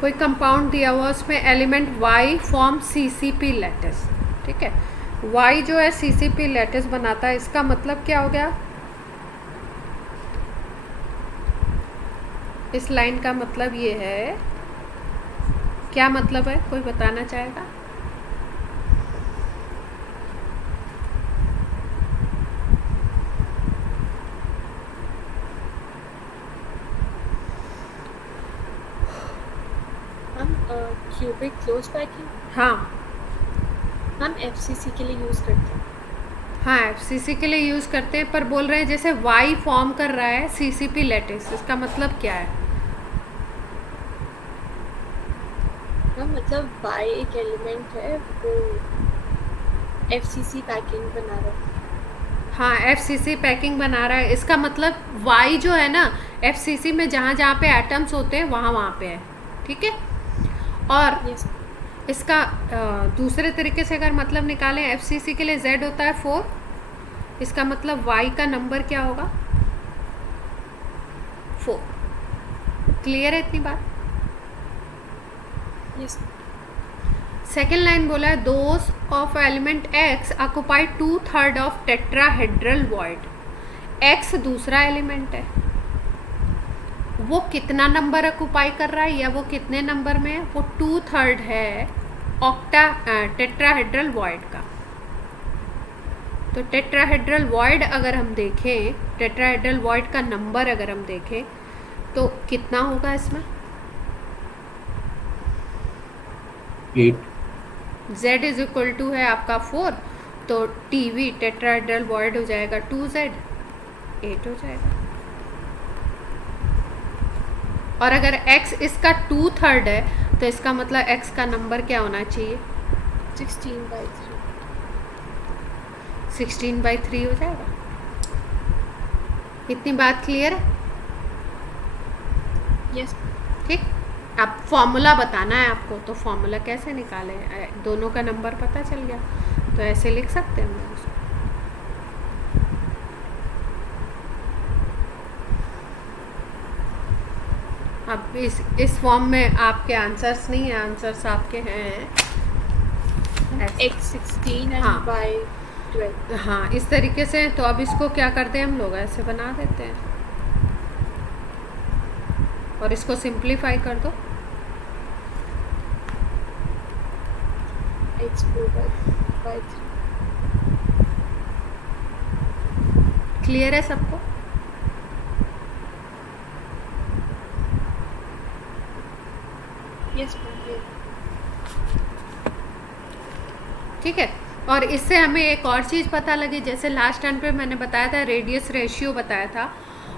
कोई कंपाउंड दिया हुआ उसमें element y form CCP lattice, ठीक है। y जो है CCP लैटिस बनाता है, इसका मतलब क्या हो गया? इस लाइन का मतलब ये है, क्या मतलब है, कोई बताना चाहेगा? हम क्यूबिक क्लोज पैकिंग हाँ हम एफसीसी के लिए यूज करते हैं। हाँ, FCC के लिए यूज़ करते हैं, पर बोल रहे हैं जैसे y फॉर्म कर रहा है CCP लैटिस, इसका मतलब क्या है? हम मतलब बाय एक एलिमेंट है वो एफसीसी पैकिंग बना रहा है। हाँ, FCC पैकिंग बना रहा है, इसका मतलब y जो है ना, FCC में जहाँ जहाँ पे एटम्स होते हैं वहाँ वहाँ पे है, ठीक है। और यस। इसका दूसरे तरीके से अगर मतलब निकालें, FCC के लिए Z होता है 4, इसका मतलब y का नंबर क्या होगा? 4। क्लियर है इतनी बात? यस। सेकेंड लाइन बोला है those of element x occupy 2/3 of tetrahedral void. x दूसरा एलिमेंट है, वो कितना नंबर ऑक्युपाई कर रहा है या वो कितने नंबर में है? वो 2/3 है ऑक्टा टेट्राहेड्रल वॉइड का। तो टेट्राहेड्रल वॉइड अगर हम देखें, टेट्राहेड्रल वॉइड का नंबर अगर हम देखें तो कितना होगा इसमें? 8। z इज इक्वल टू है आपका 4, तो TV टेट्राहेड्रल वॉइड हो जाएगा 2z, 8 हो जाएगा। और अगर x इसका 2/3 है तो इसका मतलब x का नंबर क्या होना चाहिए? 16/3। 16/3 हो जाएगा। इतनी बात क्लियर है? यस। ठीक। अब फॉर्मूला बताना है आपको, तो फॉर्मूला कैसे निकालें? दोनों का नंबर पता चल गया, तो ऐसे लिख सकते हैं हम लोग उसको। अब इस फॉर्म में आपके आंसर्स नहीं है, आंसर्स आपके हैं x 16 एंड हाँ। y 12। हाँ, इस तरीके से। तो अब इसको क्या करते हैं हम लोग, ऐसे बना देते हैं और इसको सिंप्लीफाई कर दो। x 4/3। क्लियर है सबको? यस। ठीक है। और इससे हमें एक और चीज़ पता लगी, जैसे लास्ट टाइम पे मैंने बताया था रेडियस रेशियो बताया था,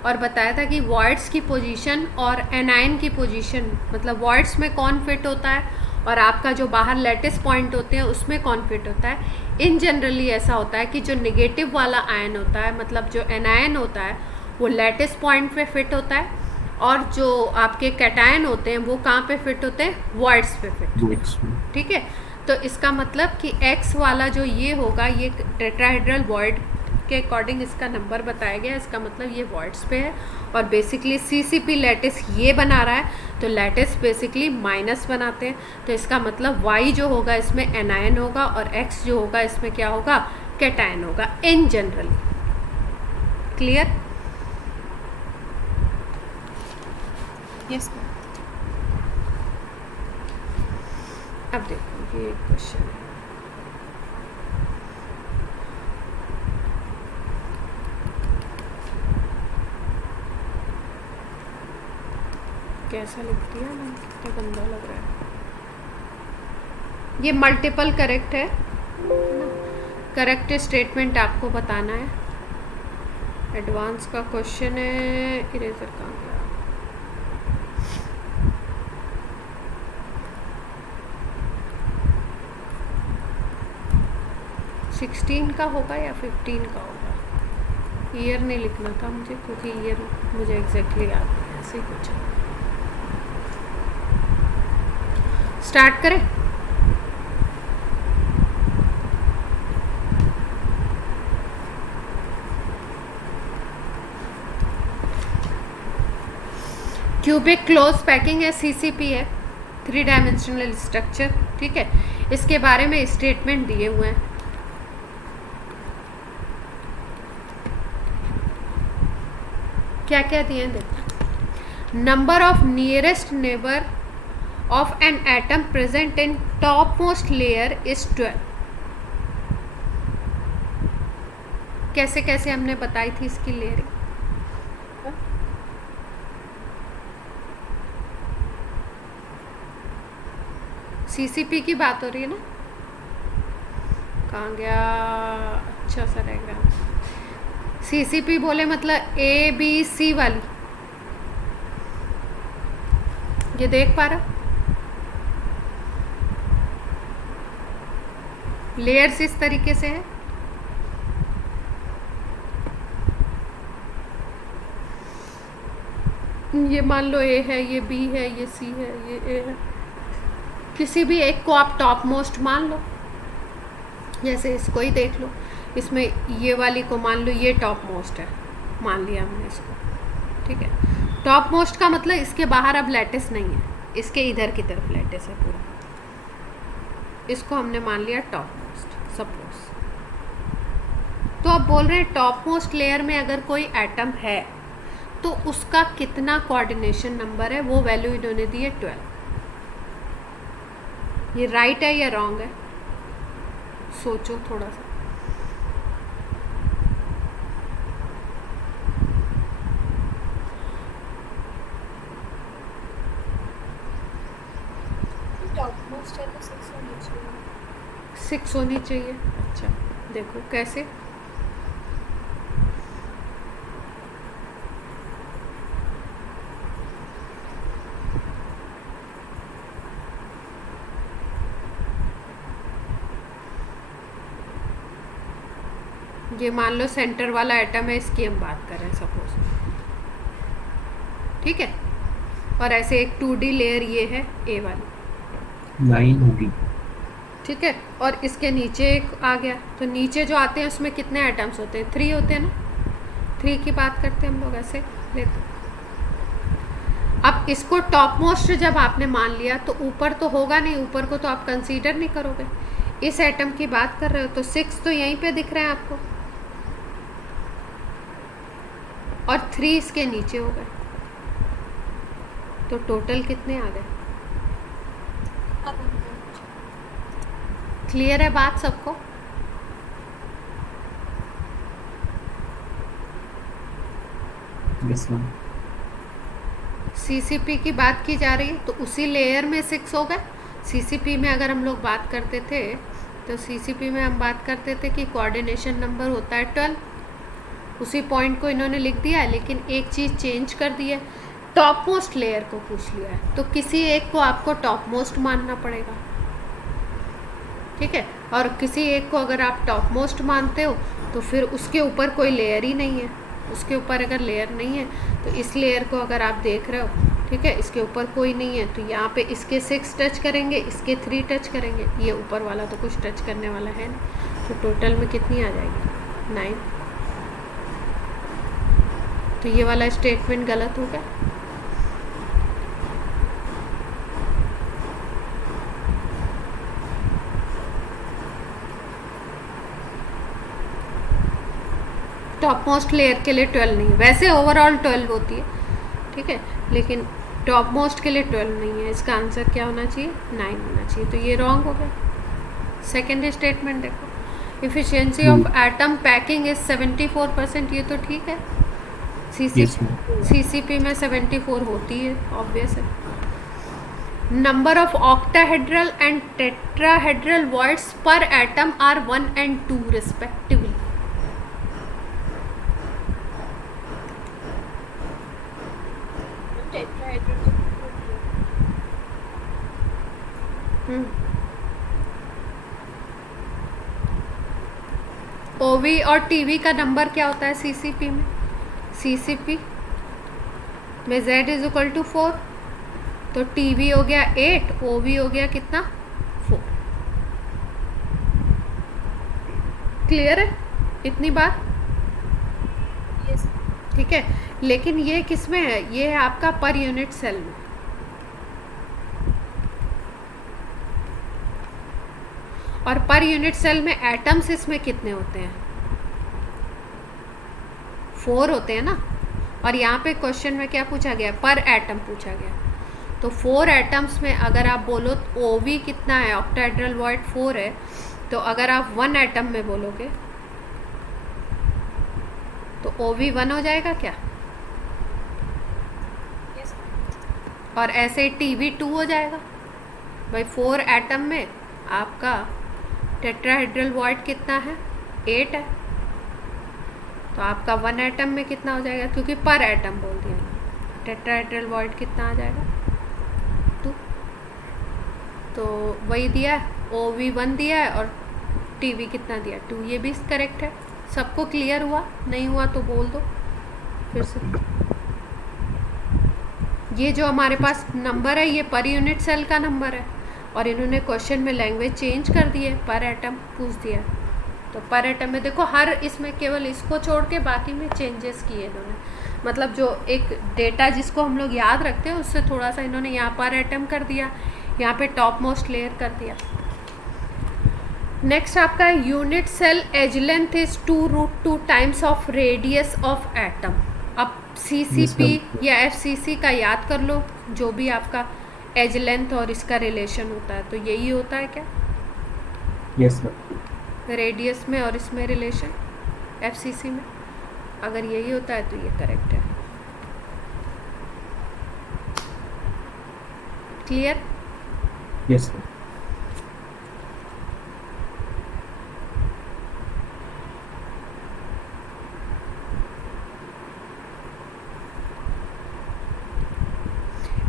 और बताया था कि वॉइड्स की पोजीशन और एनायन की पोजीशन, मतलब वॉइड्स में कौन फिट होता है और आपका जो बाहर लेटिस पॉइंट होते हैं उसमें कौन फिट होता है। इन जनरली ऐसा होता है कि जो नेगेटिव वाला आयन होता है, मतलब जो एनायन होता है, वो लेटिस पॉइंट पे फिट होता है, और जो आपके कैटायन होते हैं वो कहाँ पे फिट होते हैं? वॉइड्स पे फिट होते हैं, ठीक है। तो इसका मतलब कि x वाला जो ये होगा, ये टेट्राहेड्रल वॉइड के अकॉर्डिंग इसका नंबर बताया गया, इसका मतलब ये वॉइड्स पे है। और बेसिकली CCP लैटिस ये बना रहा है, तो लैटिस बेसिकली माइनस बनाते हैं, तो इसका मतलब y जो होगा इसमें एनायन होगा और x जो होगा इसमें क्या होगा? कैटायन होगा इन जनरली। क्लियर? यस। अब देखो ये एक क्वेश्चन है, कैसा लिख दिया मैंने, कितना गंदा लग रहा है। ये मल्टीपल करेक्ट है, करेक्ट स्टेटमेंट आपको बताना है। एडवांस का क्वेश्चन है, इरेजर कहाँ गया? सिक्सटीन का होगा या 15 का होगा? ईयर नहीं लिखना था मुझे, क्योंकि ईयर मुझे एग्जैक्टली याद नहीं, ऐसे ही कुछ। स्टार्ट करें? क्यूबिक क्लोज पैकिंग है, CCP है, 3 डायमेंशनल स्ट्रक्चर, ठीक है। इसके बारे में स्टेटमेंट दिए हुए हैं। क्या क्या दिए हैं देखो। Number of nearest neighbour of an atom present in top most layer is 12। कैसे कैसे हमने बताई थी इसकी लेयरिंग? सीसीपी की बात हो रही है ना? कहाँ गया? अच्छा सा डायग्राम। सीसीपी बोले मतलब ABC वाली, ये देख पा रहा? लेयर्स इस तरीके से है। ये मान लो A है, ये B है, ये C है, ये A है। किसी भी एक को आप टॉप मोस्ट मान लो, जैसे इसको ही देख लो। इसमें ये वाली को मान लो ये टॉप मोस्ट है, मान लिया हमने इसको, ठीक है। टॉप मोस्ट का मतलब इसके बाहर अब लैटिस नहीं है, इसके इधर की तरफ लैटिस है पूरा। इसको हमने मान लिया टॉप मोस्ट सपोज। तो अब बोल रहे हैं टॉप मोस्ट लेयर में अगर कोई एटम है तो उसका कितना कोऑर्डिनेशन नंबर है, वो वैल्यू इन्होंने दी है 12। ये राइट है या रॉन्ग है? सोचो थोड़ा सा। टॉप मोस्ट है तो 6 होनी चाहिए। 6 होनी चाहिए। अच्छा देखो कैसे। ये मान लो सेंटर वाला एटम है, इसकी हम बात कर रहे हैं सपोज, ठीक है। और ऐसे एक 2D लेयर ये है A वाली, 9 होगी। ठीक है। और इसके नीचे एक आ गया, तो नीचे जो आते हैं उसमें कितने एटम्स होते हैं? 3 होते हैं ना। 3 की बात करते हैं हम लोग, ऐसे लेते हैं। अब इसको टॉप मोस्ट जब आपने मान लिया तो ऊपर तो होगा नहीं, ऊपर को तो आप कंसीडर नहीं करोगे। इस एटम की बात कर रहे हो तो 6 तो यहीं पे दिख रहे हैं आपको, और 3 इसके नीचे हो गए, तो टोटल कितने आ गए? क्लियर है बात सबको? Yes ma'am. सीसीपी की बात की जा रही है तो उसी लेयर में 6 हो गए। सीसीपी में अगर हम लोग बात करते थे तो सीसीपी में हम बात करते थे कि कोऑर्डिनेशन नंबर होता है 12। उसी पॉइंट को इन्होंने लिख दिया है, लेकिन एक चीज़ चेंज कर दी है, टॉप मोस्ट लेयर को पूछ लिया है, तो किसी एक को आपको टॉप मोस्ट मानना पड़ेगा, ठीक है। और किसी एक को अगर आप टॉप मोस्ट मानते हो तो फिर उसके ऊपर कोई लेयर ही नहीं है। उसके ऊपर अगर लेयर नहीं है तो इस लेयर को अगर आप देख रहे हो, ठीक है, इसके ऊपर कोई नहीं है, तो यहाँ पे इसके 6 टच करेंगे, इसके 3 टच करेंगे, ये ऊपर वाला तो कुछ टच करने वाला है नहीं, तो टोटल में कितनी आ जाएगी? 9। तो ये वाला स्टेटमेंट गलत हो गया। टॉप मोस्ट लेयर के लिए 12 नहीं, वैसे ओवरऑल 12 होती है, ठीक है, लेकिन टॉप मोस्ट के लिए 12 नहीं है। इसका आंसर क्या होना चाहिए? 9 होना चाहिए। तो ये रॉन्ग हो गया। सेकेंड स्टेटमेंट देखो, efficiency of atom packing is 74%, ये तो ठीक है। Yes, ma'am. सीसीपी में 74 होती है, ऑब्वियस है। Number of octahedral and tetrahedral voids per atom are 1 and 2 respectively. Tetrahedral OV और टीवी का नंबर क्या होता है सीसीपी में? सीसीपी में Z इज इक्वल टू 4, तो टीवी हो गया 8, ओवी हो गया कितना? 4। क्लियर है इतनी बात? यस। ठीक है, लेकिन ये किस में है? ये है आपका पर यूनिट सेल में, और पर यूनिट सेल में एटम्स इसमें कितने होते हैं? 4 होते हैं ना। और यहाँ पे क्वेश्चन में क्या पूछा गया? पर एटम पूछा गया। तो 4 एटम्स में अगर आप बोलो ओवी कितना है, ऑक्टाहेड्रल वॉइड 4 है, तो अगर आप 1 एटम में बोलोगे तो ओवी 1 हो जाएगा क्या? Yes. और ऐसे टीवी 2 हो जाएगा भाई। 4 एटम में आपका टेट्राहेड्रल वॉइड कितना है? 8 है। तो आपका 1 एटम में कितना हो जाएगा? क्योंकि पर एटम बोल दिया ना। टेट्राहेड्रल वॉइड कितना आ जाएगा? 2। तो वही दिया है, OV1 दिया है और टीवी कितना दिया? 2। ये भी करेक्ट है। सबको क्लियर हुआ? नहीं हुआ तो बोल दो फिर से। ये जो हमारे पास नंबर है ये पर यूनिट सेल का नंबर है, और इन्होंने क्वेश्चन में लैंग्वेज चेंज कर दी है, पर एटम पूछ दिया। तो पर एटम में देखो हर इसमें केवल इसको छोड़ के बाकी में चेंजेस किए इन्होंने। मतलब जो एक डेटा जिसको हम लोग याद रखते हैं उससे थोड़ा सा इन्होंने यहाँ पर एटम कर दिया, यहाँ पे टॉप मोस्ट लेयर कर दिया। नेक्स्ट आपका unit cell edge length is 2√2 times of radius of atom. अब CCP या FCC का याद कर लो, जो भी आपका एज लेंथ और इसका रिलेशन होता है, तो यही होता है क्या? Yes sir. रेडियस में और इसमें रिलेशन FCC में अगर यही होता है तो ये करेक्ट है। Clear? Yes sir.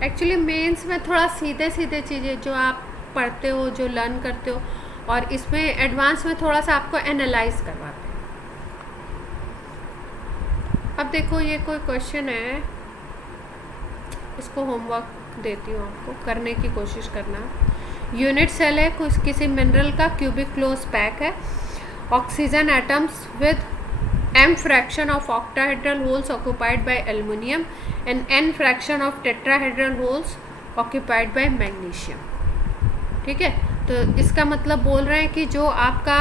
Actually mains में थोड़ा सीधे सीधे चीज़ें जो आप पढ़ते हो, जो लर्न करते हो, और इसमें एडवांस में थोड़ा सा आपको एनालाइज करवाते हैं। अब देखो ये कोई क्वेश्चन है, इसको होमवर्क देती हूँ आपको, करने की कोशिश करना। यूनिट सेल है कुछ किसी मिनरल का, क्यूबिक क्लोज पैक है, oxygen atoms with m fraction of octahedral holes occupied by aluminium and n fraction of tetrahedral holes occupied by magnesium। ठीक है, तो इसका मतलब बोल रहे हैं कि जो आपका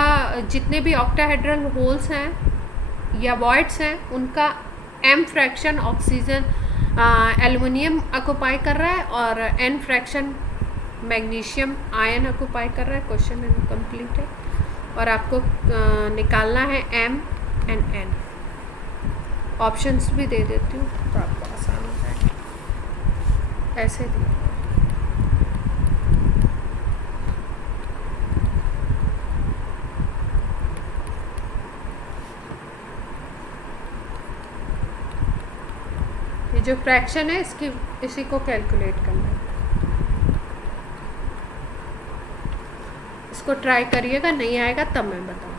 जितने भी ऑक्टाहेड्रल होल्स हैं या वॉइड्स हैं उनका m fraction oxygen aluminium occupy कर रहा है और n fraction magnesium ion occupy कर रहा है। क्वेश्चन इनकम्प्लीट है और आपको निकालना है m एंड n। ऑप्शंस भी दे देती हूँ तो आपको आसान हो जाएगा। ऐसे दिया ये जो फ्रैक्शन है इसी को कैलकुलेट करना है। इसको ट्राई करिएगा, नहीं आएगा तब मैं बताऊँगी।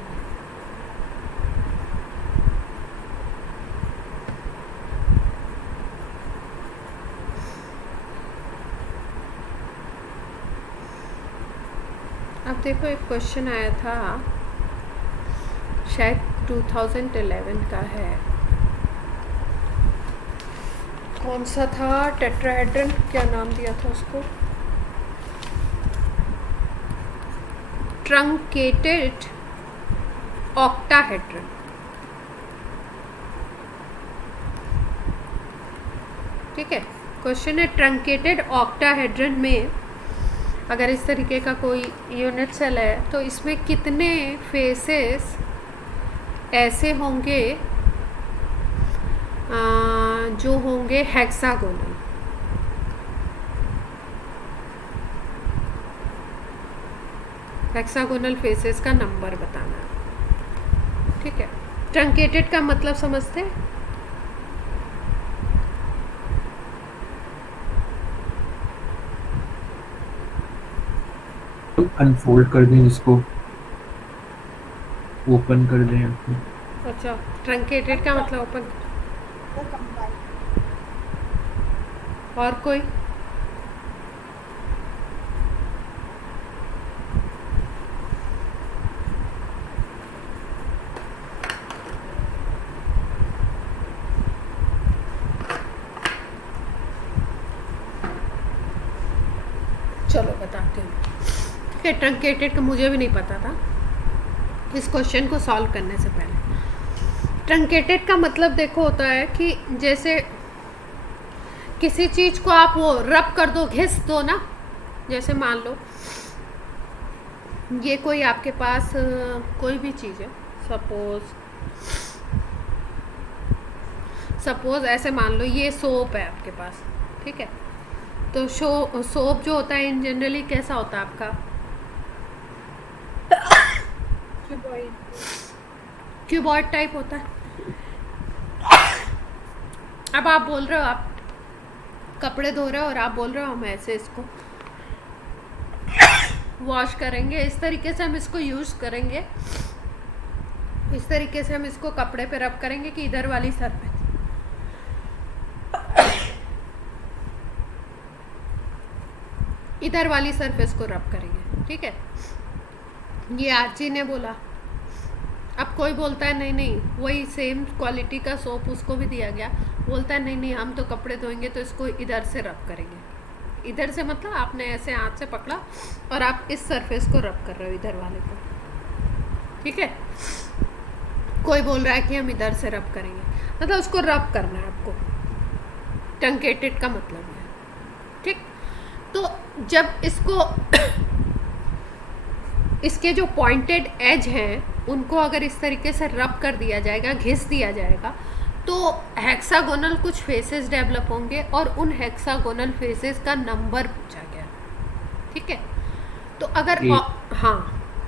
अब देखो एक क्वेश्चन आया था, शायद 2011 का है। कौन सा था? टेट्राहेड्रन, क्या नाम दिया था उसको? Truncated octahedron. ठीक है, क्वेश्चन है ट्रंकेटेड ऑक्टाहेड्रन में अगर इस तरीके का कोई यूनिट सेल है तो इसमें कितने फेसेस ऐसे होंगे जो होंगे हेक्सागोनल। हेक्सागोनल फेसेस का नंबर बताना है। ठीक है, ट्रंकेटेड का मतलब समझते हैं? अनफोल्ड कर दें, इसको ओपन कर दें आपको। अच्छा, ट्रंकेटेड का मतलब ओपन। और कोई? चलो बताती हूँ। ठीक है, ट्रंकेटेड का मुझे भी नहीं पता था इस क्वेश्चन को सॉल्व करने से पहले। ट्रंकेटेड का मतलब देखो होता है कि जैसे किसी चीज़ को आप वो रब कर दो, घिस दो ना, जैसे मान लो ये कोई आपके पास कोई भी चीज़ है, सपोज ऐसे मान लो ये सोप है आपके पास, ठीक है। तो सोप जो होता है इन जनरली कैसा होता है आपका, क्यूबॉइड टाइप होता है। अब आप बोल रहे हो आप कपड़े धो रहे हो और आप बोल रहे हो हम ऐसे इसको वॉश करेंगे, इस तरीके से हम इसको यूज़ करेंगे, इस तरीके से हम इसको कपड़े पे रब करेंगे कि इधर वाली सरफेस, इधर वाली सरफेस को रब करेंगे, ठीक है। ये आरजी ने बोला। अब कोई बोलता है नहीं नहीं वही सेम क्वालिटी का सोप उसको भी दिया गया, बोलता है नहीं नहीं हम तो कपड़े धोएंगे तो इसको इधर से रब करेंगे। इधर से मतलब आपने ऐसे हाथ से पकड़ा और आप इस सरफेस को रब कर रहे हो, इधर वाले को, ठीक है। कोई बोल रहा है कि हम इधर से रब करेंगे, मतलब उसको रब करना है आपको, ट्रंकेटेड का मतलब है, ठीक। तो जब इसको इसके जो पॉइंटेड एज हैं उनको अगर इस तरीके से रब कर दिया जाएगा, घिस दिया जाएगा, तो हेक्सागोनल कुछ फेसेस डेवलप होंगे और उन हेक्सागोनल फेसेस का नंबर पूछा गया, ठीक है। तो अगर हाँ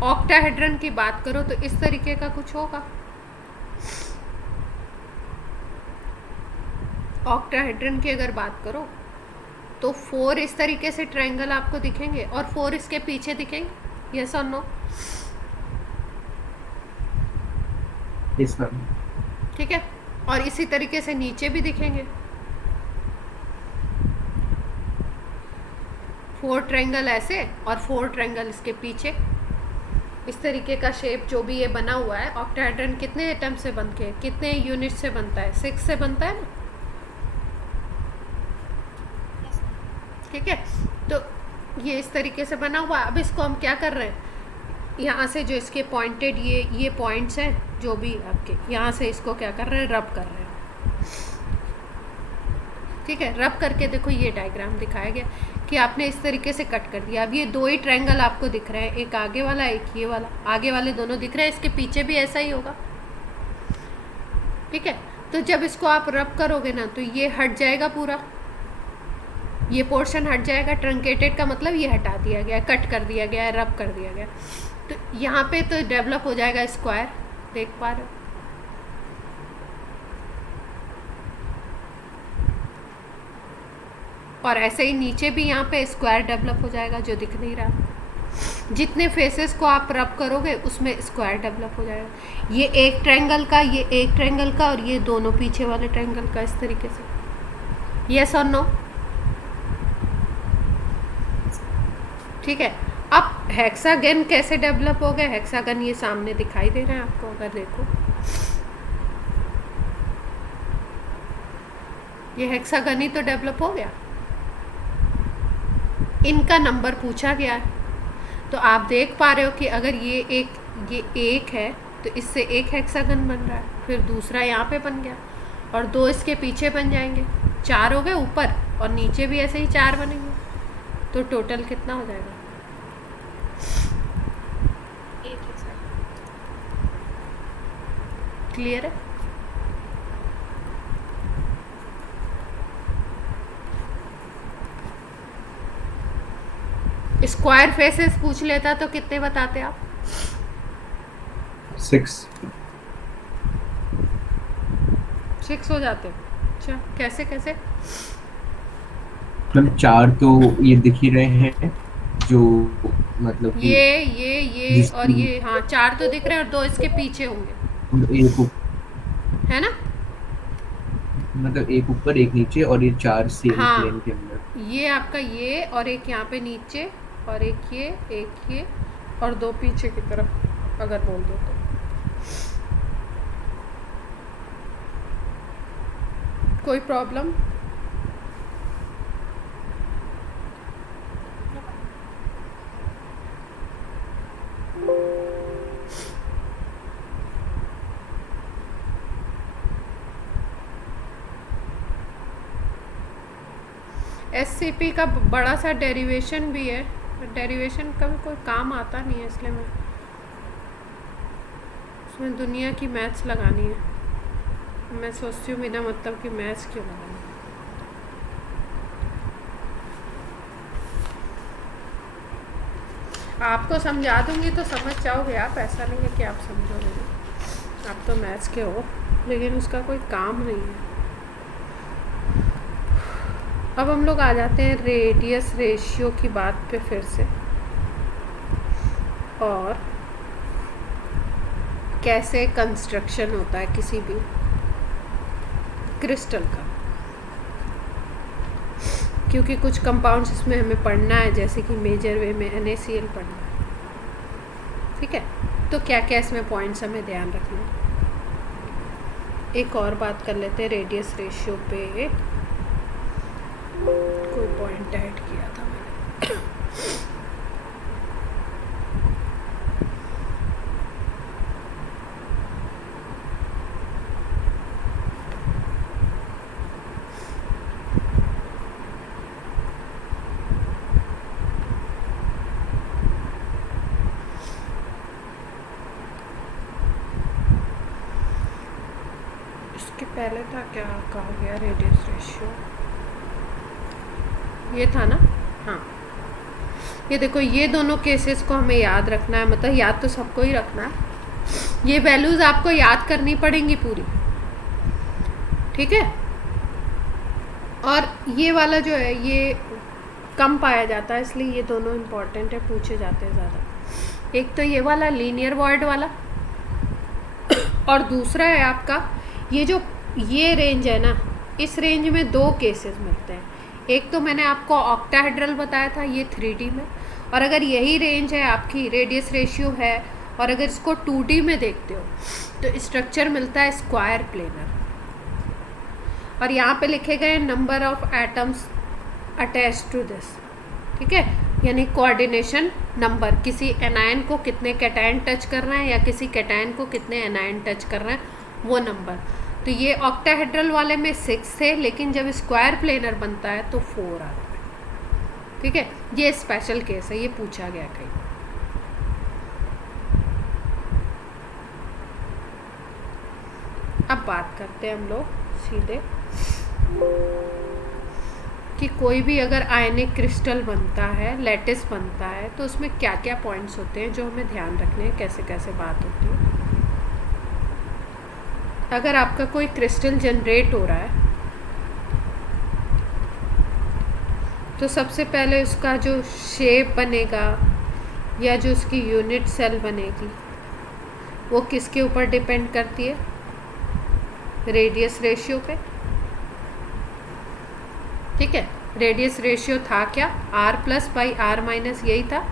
ऑक्टाहेड्रन की बात करो तो इस तरीके का कुछ होगा, ऑक्टाहेड्रन की अगर बात करो तो 4 इस तरीके से ट्रायंगल आपको दिखेंगे और 4 इसके पीछे दिखेंगे, यस और नो? Yes ma'am. ठीक है, और इसी तरीके से नीचे भी दिखेंगे 4 ट्रायंगल ऐसे और 4 ट्रायंगल इसके पीछे, इस तरीके का शेप जो भी ये बना हुआ है। ऑक्टाहेड्रन कितने एटम से बन के, कितने यूनिट से बनता है? 6 से बनता है ना, ठीक है। तो ये इस तरीके से बना हुआ है। अब इसको हम क्या कर रहे हैं, यहाँ से जो इसके पॉइंटेड ये पॉइंट्स हैं जो भी आपके, यहाँ से इसको क्या कर रहे हैं, रब कर रहे हैं, ठीक है। रब करके देखो ये डायग्राम दिखाया गया कि आपने इस तरीके से कट कर दिया। अब ये 2 ही ट्रायंगल आपको दिख रहे हैं, एक आगे वाला एक ये वाला, आगे वाले दोनों दिख रहे हैं, इसके पीछे भी ऐसा ही होगा, ठीक है। तो जब इसको आप रब करोगे ना तो ये हट जाएगा, पूरा ये पोर्शन हट जाएगा। ट्रंकेटेड का मतलब ये हटा दिया गया, कट कर दिया गया, रब कर दिया गया। तो यहाँ पे तो डेवलप हो जाएगा स्क्वायर, देख पा रहे हो, और ऐसे ही नीचे भी यहाँ पे स्क्वायर डेवलप हो जाएगा जो दिख नहीं रहा। जितने फेसेस को आप रब करोगे उसमें स्क्वायर डेवलप हो जाएगा। ये एक ट्रायंगल का, ये एक ट्रायंगल का, और ये दोनों पीछे वाले ट्रायंगल का, इस तरीके से। यस और नो? ठीक है। अब हेक्सागन कैसे डेवलप हो गया? हेक्सागन ये सामने दिखाई दे रहा है आपको, अगर देखो ये हेक्सागन ही तो डेवलप हो गया। इनका नंबर पूछा गया है, तो आप देख पा रहे हो कि अगर ये एक है तो इससे एक हेक्सागन बन रहा है, फिर दूसरा यहाँ पे बन गया, और 2 इसके पीछे बन जाएंगे, 4 हो गए ऊपर, और नीचे भी ऐसे ही 4 बनेंगे। तो टोटल कितना हो जाएगा? क्लियर है? स्क्वायर फेसेस पूछ लेता तो कितने बताते आप? 6 हो जाते। अच्छा, कैसे कैसे? मतलब 4 तो ये दिख ही रहे हैं, जो मतलब कि ये और ये, हाँ 4 तो दिख रहे हैं और 2 इसके पीछे होंगे, है ना? मतलब एक ऊपर एक नीचे, और ये 4 सेम हाँ, प्लेन के अंदर। ये आपका ये, और एक यहाँ पे नीचे, और एक ये, और 2 पीछे की तरफ अगर बोल दो तो। कोई प्रॉब्लम? SCP का बड़ा सा डेरिवेशन भी है, डेरिवेशन का भी कोई काम आता नहीं है, इसलिए मैं उसमें दुनिया की मैथ्स लगानी है। मैं सोचती हूँ बिना मतलब कि मैथ्स क्यों लगानी। आपको समझा दूंगी तो समझ जाओगे आप, ऐसा नहीं है कि आप समझोगे नहीं। आप तो मैथ्स के हो, लेकिन उसका कोई काम नहीं है। अब हम लोग आ जाते हैं रेडियस रेशियो की बात पे फिर से, और कैसे कंस्ट्रक्शन होता है किसी भी क्रिस्टल का, क्योंकि कुछ कंपाउंड्स इसमें हमें पढ़ना है, जैसे कि मेजर वे में NaCl पढ़ना है। ठीक है, तो क्या क्या इसमें पॉइंट्स हमें ध्यान रखना है। एक और बात कर लेते हैं रेडियस रेशियो पे, कोई पॉइंट ऐड किया था मैंने। इसके पहले था क्या कहा गया, रेडियस रेशियो ये था ना। हाँ, ये देखो, ये दोनों केसेस को हमें याद रखना है, मतलब याद तो सबको ही रखना है। ये वैल्यूज आपको याद करनी पड़ेंगी पूरी, ठीक है। और ये वाला जो है ये कम पाया जाता है, इसलिए ये दोनों इम्पॉर्टेंट है, पूछे जाते हैं ज़्यादा। एक तो ये वाला लीनियर वॉइड वाला, और दूसरा है आपका ये रेंज है ना, इस रेंज में दो केसेस मिलते हैं। एक तो मैंने आपको ऑक्टाहेड्रल बताया था, ये 3D में, और अगर यही रेंज है आपकी, रेडियस रेशियो है, और अगर इसको 2D में देखते हो तो स्ट्रक्चर मिलता है स्क्वायर प्लेनर। और यहाँ पे लिखे गए number of atoms attach to this, ठीक है, यानी कोऑर्डिनेशन नंबर, किसी एनायन को कितने कैटायन टच कर रहे हैं या किसी कैटायन को कितने एनायन टच कर रहे हैं, वो नंबर। तो ये ऑक्टाहेड्रल वाले में 6 थे, लेकिन जब स्क्वायर प्लेनर बनता है तो 4 आता है। ठीक है, ये स्पेशल केस है, ये पूछा गया कहीं। अब बात करते हैं हम लोग सीधे कि कोई भी अगर आयनिक क्रिस्टल बनता है, लैटिस बनता है, तो उसमें क्या क्या पॉइंट्स होते हैं जो हमें ध्यान रखने हैं, कैसे कैसे बात होती है। अगर आपका कोई क्रिस्टल जनरेट हो रहा है तो सबसे पहले उसका जो शेप बनेगा या जो उसकी यूनिट सेल बनेगी वो किसके ऊपर डिपेंड करती है, रेडियस रेशियो पे। ठीक है, रेडियस रेशियो था क्या, R+/R-, यही था।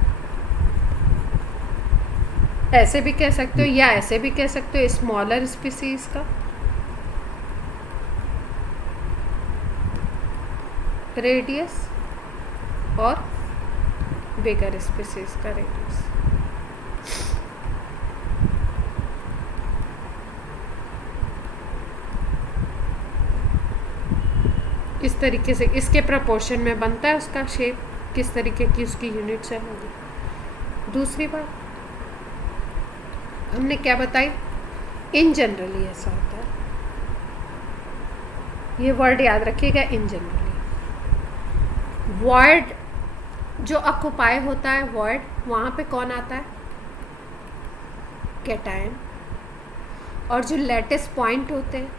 ऐसे भी कह सकते हो या ऐसे भी कह सकते हो, स्मॉलर स्पीसीज का रेडियस और बिगर स्पीसीज का रेडियस। इस तरीके से इसके प्रपोर्शन में बनता है उसका शेप, किस तरीके की उसकी यूनिट सेल होगी। दूसरी बात हमने क्या बताई, इन जनरली ऐसा होता है, ये वर्ड याद रखिएगा, इन जनरली। वॉइड जो ऑक्युपाई होता है, वॉइड, वहाँ पे कौन आता है, कैटायन। और जो लैटिस पॉइंट होते हैं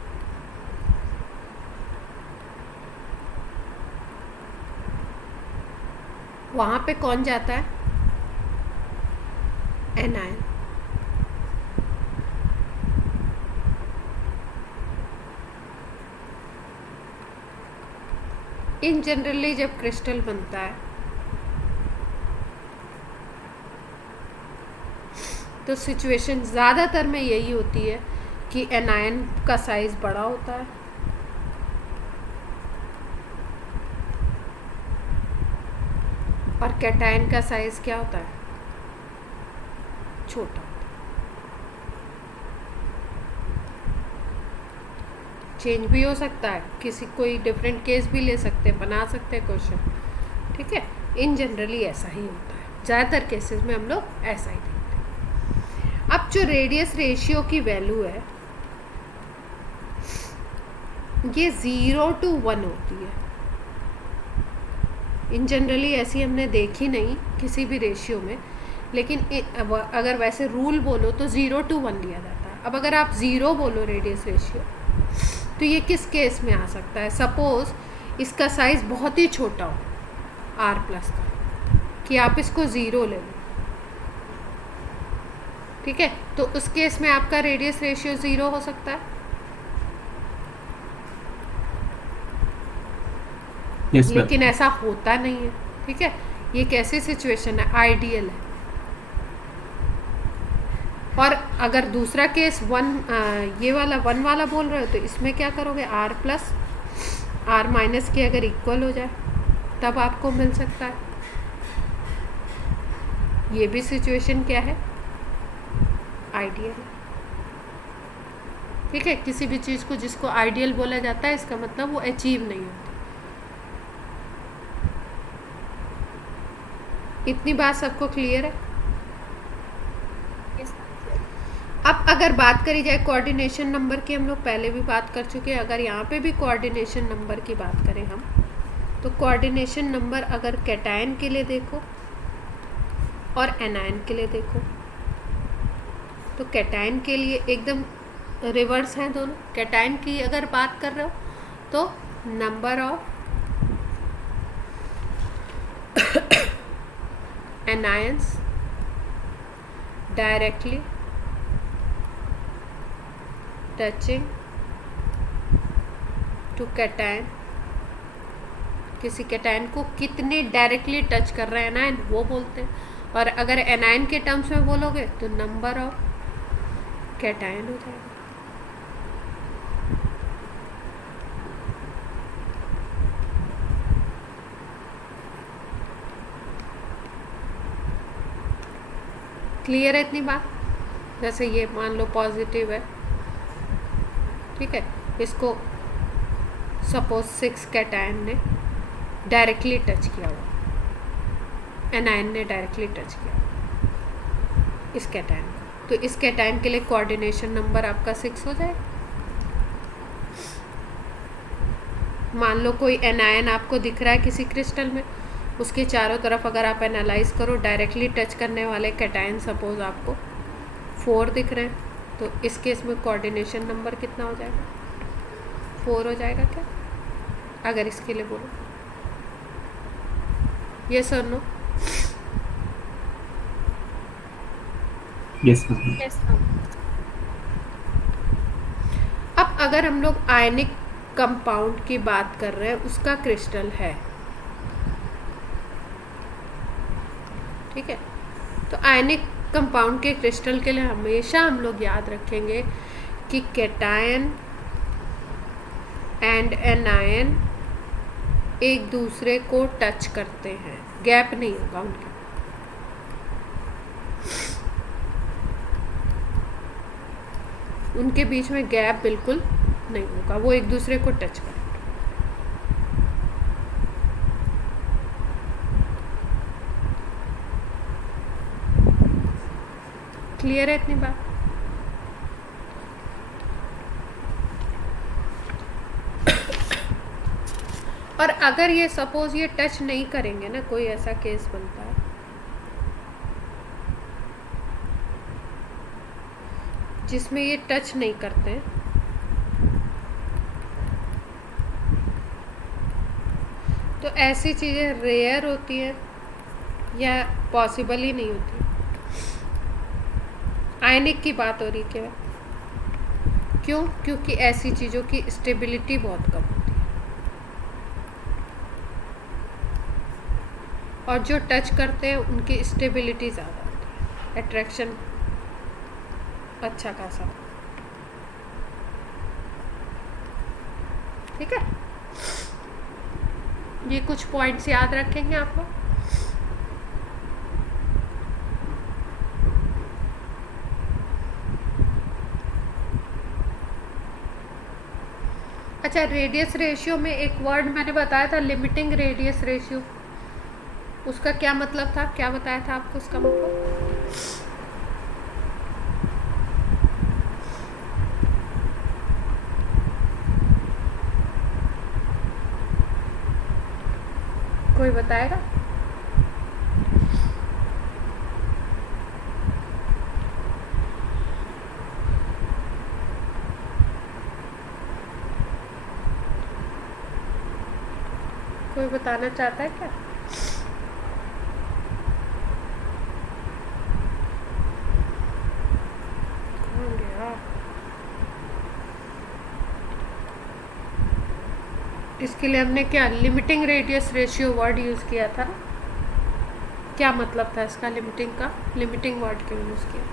वहाँ पे कौन जाता है, एनायन। इन जनरली जब क्रिस्टल बनता है तो सिचुएशन ज़्यादातर में यही होती है कि एनायन का साइज़ बड़ा होता है और कैटायन का साइज़ क्या होता है, छोटा होता है। चेंज भी हो सकता है, किसी कोई डिफरेंट केस भी ले सकते हैं, बना सकते हैं क्वेश्चन, ठीक है। इन जनरली ऐसा ही होता है, ज़्यादातर केसेस में हम लोग ऐसा ही देखते हैं। अब जो रेडियस रेशियो की वैल्यू है ये 0 to 1 होती है। इन जनरली ऐसी हमने देखी नहीं किसी भी रेशियो में, लेकिन अगर वैसे रूल बोलो तो 0 to 1 लिया जाता है। अब अगर आप 0 बोलो रेडियस रेशियो, तो ये किस केस में आ सकता है? सपोज इसका साइज़ बहुत ही छोटा हो r प्लस का, कि आप इसको 0 ले लो, ठीक है, तो उस केस में आपका रेडियस रेशियो 0 हो सकता है। Yes ma'am. लेकिन ऐसा होता नहीं है, ठीक है। ये कैसी सिचुएशन है? आइडियल है। और अगर दूसरा केस ये वाला 1 वाला बोल रहे हो, तो इसमें क्या करोगे? r प्लस r माइनस के अगर इक्वल हो जाए तब आपको मिल सकता है। ये भी सिचुएशन क्या है? आइडियल है, ठीक है। किसी भी चीज़ को जिसको आइडियल बोला जाता है, इसका मतलब वो अचीव नहीं होती। इतनी बात सबको क्लियर है? अब अगर बात करी जाए कोऑर्डिनेशन नंबर की, हम लोग पहले भी बात कर चुके हैं। अगर यहाँ पे भी कोऑर्डिनेशन नंबर की बात करें हम, तो कोऑर्डिनेशन नंबर अगर कैटायन के लिए देखो और एनायन के लिए देखो, तो कैटायन के लिए एकदम रिवर्स हैं दोनों। कैटायन की अगर बात कर रहे हो तो number of anions directly touching to cation, किसी कैटायन को कितने डायरेक्टली टच कर रहे हैं एनायन, वो बोलते हैं। और अगर एनायन के टर्म्स में बोलोगे तो नंबर ऑफ कैटायन हो जाएगा। क्लियर है इतनी बात? जैसे ये मान लो पॉजिटिव है, ठीक है, इसको सपोज 6 कैटायन ने डायरेक्टली टच किया हुआ, एनायन ने डायरेक्टली टच किया इस कैटायन को, तो इस कैटायन के लिए कोऑर्डिनेशन नंबर आपका 6 हो जाएगा। मान लो कोई एनायन आपको दिख रहा है किसी क्रिस्टल में, उसके चारों तरफ अगर आप एनालाइज करो, डायरेक्टली टच करने वाले कैटायन सपोज आपको 4 दिख रहे हैं, तो इस केस में कोऑर्डिनेशन नंबर कितना हो जाएगा? 4 हो जाएगा क्या? अगर इसके लिए बोलो यस और नो? यस। अब अगर हम लोग आयनिक कंपाउंड की बात कर रहे हैं, उसका क्रिस्टल है, ठीक है, तो आयनिक कंपाउंड के क्रिस्टल के लिए हमेशा हम लोग याद रखेंगे कि कैटायन एंड एनायन एक दूसरे को टच करते हैं, गैप नहीं होगा उनके, उनके बीच में गैप बिल्कुल नहीं होगा, वो एक दूसरे को टच करेंगे। क्लियर है इतनी बात? और अगर ये सपोज ये टच नहीं करेंगे ना, कोई ऐसा केस बनता है जिसमें ये टच नहीं करते हैं, तो ऐसी चीज़ें रेयर होती हैं या पॉसिबल ही नहीं होती। आयनिक की बात हो रही क्या? क्यों? क्योंकि ऐसी चीज़ों की स्टेबिलिटी बहुत कम होती है, और जो टच करते हैं उनकी स्टेबिलिटी ज़्यादा होती है, अट्रैक्शन अच्छा खासा, ठीक है। ये कुछ पॉइंट्स याद रखेंगे आप लोग। अच्छा, रेडियस रेशियो में एक वर्ड मैंने बताया था, लिमिटिंग रेडियस रेशियो। उसका क्या मतलब था, क्या बताया था आपको उसका मतलब? कोई बताएगा? कोई बताना चाहता है क्या? कौन गया? इसके लिए हमने क्या limiting radius ratio word use किया था ना? क्या मतलब था इसका लिमिटिंग का? लिमिटिंग वर्ड क्यों यूज़ किया?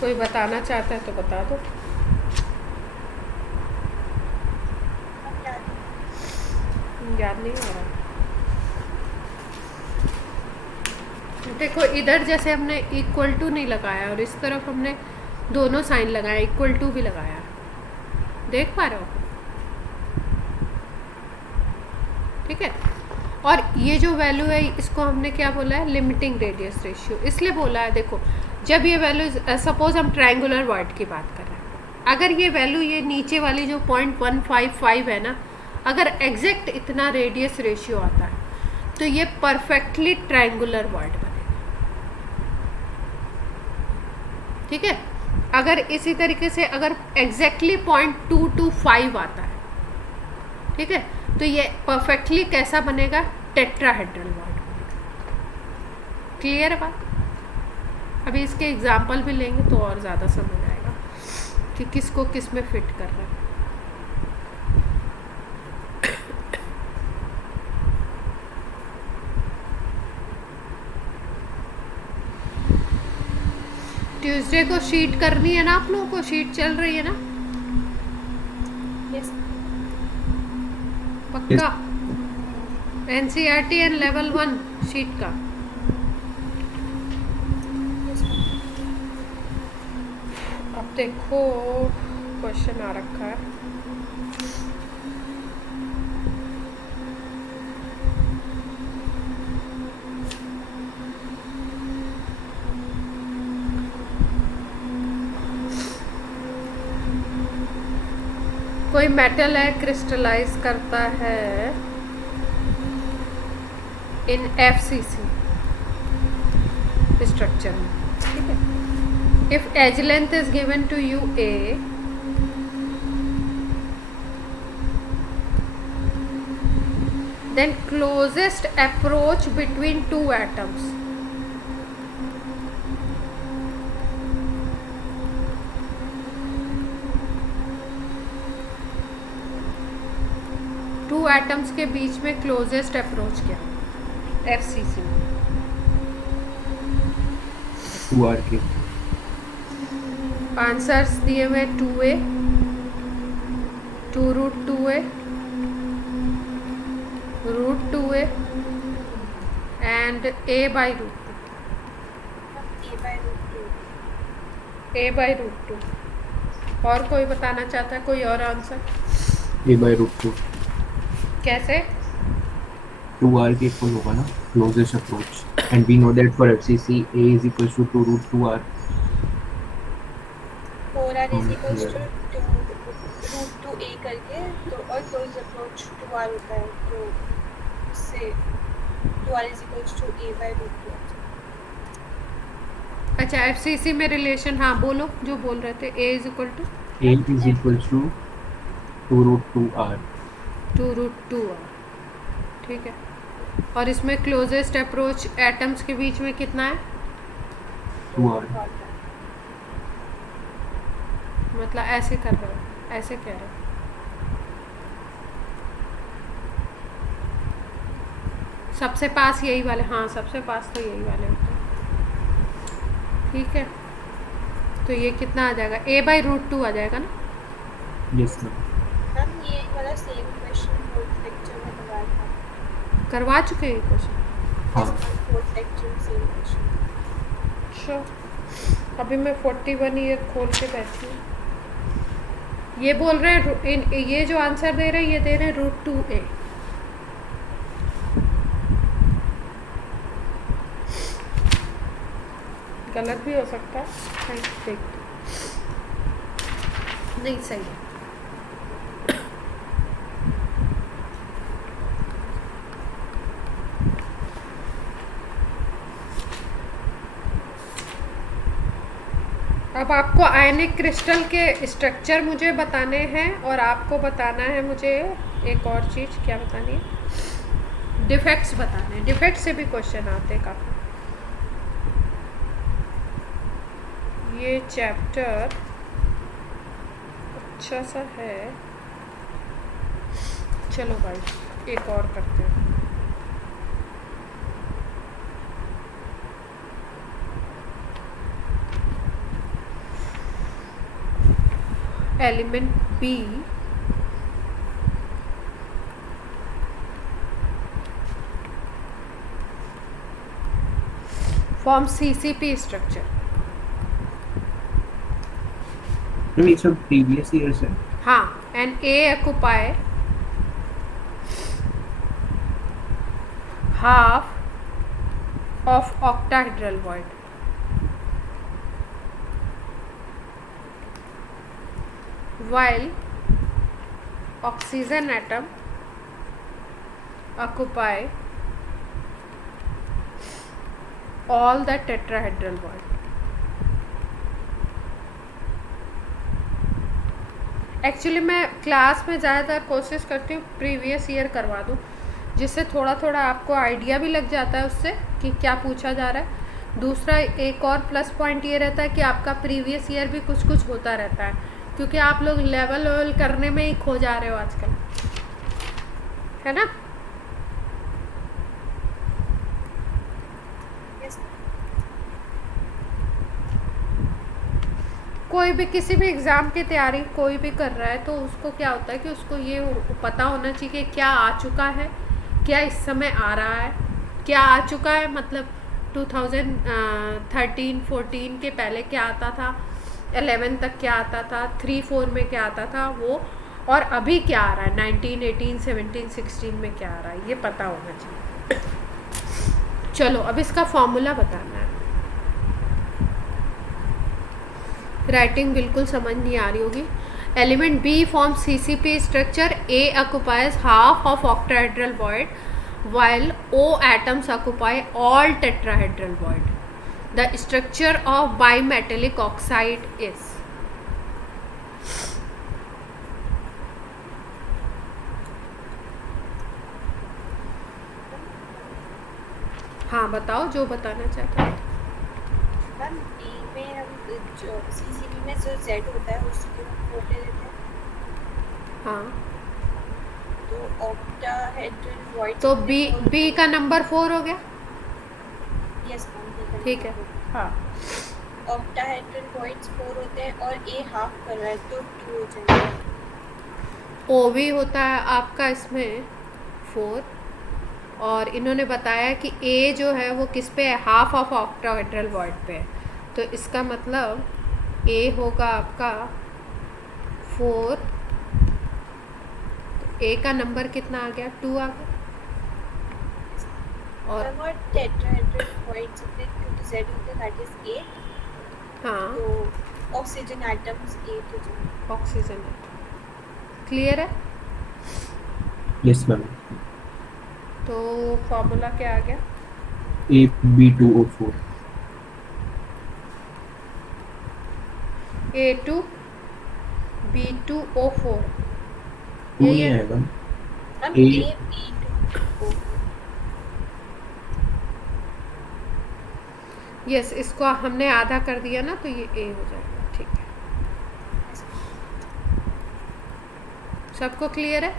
कोई बताना चाहता है तो बता दो। अब याद याद नहीं आ रहा। देखो, इधर जैसे हमने इक्वल टू नहीं लगाया और इस तरफ हमने दोनों साइन लगाया, इक्वल टू भी लगाया। देख पा रहे हो? ठीक है। और ये जो वैल्यू है इसको हमने क्या बोला है? Limiting radius ratio. इसलिए बोला है, देखो जब ये वैल्यू, सपोज हम ट्रायंगुलर वर्ड की बात कर रहे हैं, अगर ये वैल्यू ये नीचे वाली जो 0.155 है ना, अगर एग्जैक्ट इतना रेडियस रेशियो आता है तो ये परफेक्टली ट्रायंगुलर वर्ड बनेगा। ठीक है। अगर इसी तरीके से अगर एग्जैक्टली 0.225 आता है, ठीक है, तो ये परफेक्टली कैसा बनेगा? टेट्राहेड्रल वर्ड बनेगा। क्लियर है बात? अभी इसके एग्जाम्पल भी लेंगे तो और ज़्यादा समझ आएगा कि किसको किस में फिट कर रहा है। ट्यूसडे को शीट करनी है ना आप लोगों को? शीट चल रही है ना? यस पक्का? एनसीईआरटी एंड लेवल 1 शीट का। यस अब देखो क्वेश्चन आ रखा है। कोई मेटल है, क्रिस्टलाइज करता है इन एफसीसी स्ट्रक्चर में। ठीक है। If edge length is given to you a, then closest approach between two atoms, two atoms के बीच में क्लोजेस्ट अप्रोच क्या है एफसीसी में? 2r के। आंसर्स दिए हुए 2a, 2√2a, √2a and a/√2। a/√2। और कोई बताना चाहता है? कोई और आंसर? a/√2। कैसे? 2r के इक्वल होगा ना, closest approach, and we know that for FCC a is equals to 2√2r। 4r is equals to 2√2a करके, तो और क्लोज अप्रोच 2r होता है, तो इससे 2r is equals to a/√2। अच्छा, एफसीसी में रिलेशन, हाँ बोलो जो बोल रहे थे। a is equal to 2√2r। 2√2r। ठीक है। और इसमें क्लोजेस्ट अप्रोच एटम्स के बीच में कितना है? 2r। मतलब ऐसे कर रहे हो, ऐसे कह रहे हो? सबसे पास यही वाले, हाँ सबसे पास तो यही वाले होते हैं। ठीक है। तो ये कितना आ जाएगा? a/√2 आ जाएगा ना? Yes ma'am. मैम ये वाला सेम क्वेश्चन फोर्थ लेक्चर में करवाया था। करवा चुके हैं क्वेश्चन? हाँ। Fourth lecture same question. Sure. अभी मैं 41 ईयर खोल के बैठी हूँ। ये बोल रहे हैं ये जो आंसर दे रहे हैं ये दे रहे हैं √2a। गलत भी हो सकता है, देख नहीं सही है। अब आपको आयनिक क्रिस्टल के स्ट्रक्चर मुझे बताने हैं और आपको बताना है मुझे एक और चीज़, क्या बतानी है, डिफेक्ट्स बताने हैं। डिफेक्ट से भी क्वेश्चन आते हैं काफ़ी। ये चैप्टर अच्छा सा है। चलो भाई एक और करते हैं। Element B form CCP structure. ये सब प्रीवियस ईयर्स है। हाँ, and A occupy half of octahedral void. While oxygen atom occupy all the tetrahedral void. Actually मैं क्लास में ज़्यादातर कोशिश करती हूँ प्रीवियस ईयर करवा दूँ, जिससे थोड़ा थोड़ा आपको आइडिया भी लग जाता है उससे कि क्या पूछा जा रहा है। दूसरा एक और प्लस पॉइंट ये रहता है कि आपका प्रीवियस ईयर भी कुछ कुछ होता रहता है, क्योंकि आप लोग लेवल करने में ही खो जा रहे हो आजकल, है ना। कोई भी किसी भी एग्ज़ाम की तैयारी कोई भी कर रहा है तो उसको क्या होता है कि उसको ये पता होना चाहिए कि क्या आ चुका है, क्या इस समय आ रहा है। क्या आ चुका है मतलब 2013-14 के पहले क्या आता था, 11 तक क्या आता था, 3-4 में क्या आता था वो, और अभी क्या आ रहा है 19, 18, 17, 16 में क्या आ रहा है, ये पता होना चाहिए। चलो अब इसका फॉर्मूला बताना है। राइटिंग बिल्कुल समझ नहीं आ रही होगी। Element B form CCP structure, A occupies half of octahedral void while O atoms occupy all tetrahedral void. The structure of bimetallic oxide is. हाँ बताओ जो बताना चाहते हो। मैम बी में हम जो CCP में जो Z होता है उसको हम 4 ले लेते हैं। हाँ तो ऑक्टाहेड्रल वॉइड तो B का नंबर 4 हो गया। यस मैम ठीक है। हाँ ऑक्टाहेड्रल वॉइड्स 4 होते हैं और A हाफ कर रहा है तो 2 हो जाएगा। OV होता है आपका इसमें 4, और इन्होंने बताया कि A जो है वो किस पे है, हाफ ऑफ ऑक्टाहेड्रल वॉइड पे है, तो इसका मतलब A होगा आपका 4, तो A का नंबर कितना आ गया, 2 आ गया। और टेट्राहेड्रल वॉइड्स होते हैं क्योंकि Z होता है दैट इज 8। हाँ तो ऑक्सीजन एटम्स 8 हो जाएंगे। ऑक्सीजन क्लियर है। Yes ma'am. तो फॉर्मूला क्या आ गया, AB2O4। A2B2O4 नहीं आएगा मैम A AB2O। यस, इसको हमने आधा कर दिया ना तो ये A हो जाएगा। ठीक है, सबको क्लियर है।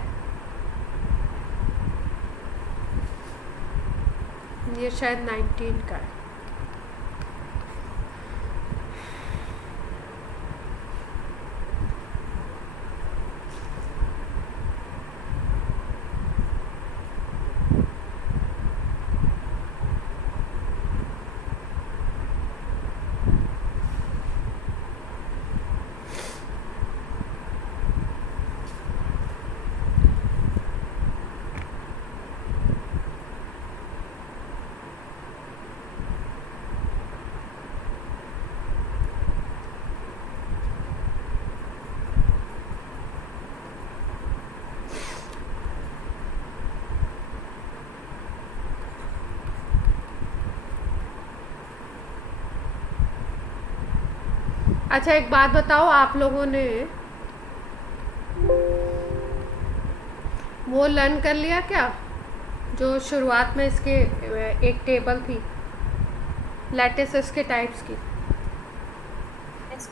ये शायद 19 का है। अच्छा एक बात बताओ, आप लोगों ने वो लर्न कर लिया क्या, जो शुरुआत में इसके एक टेबल थी लैटिसेस के टाइप्स की? Yes,